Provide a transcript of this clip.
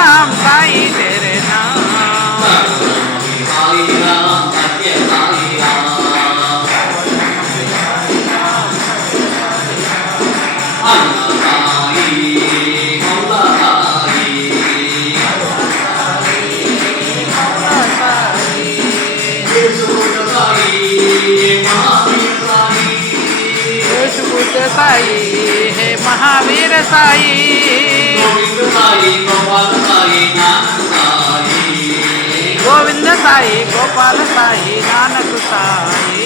नाम साईं तेरे नाम। साई राम सत्य साई राम अन्ना साई मौला साई यीशु साई महावीर साई यीशु बुद्ध साई हे महावीर साई। गोविंद साई गोपाल साई नानक साई गोविंद साई गोपाल साई नानक साई।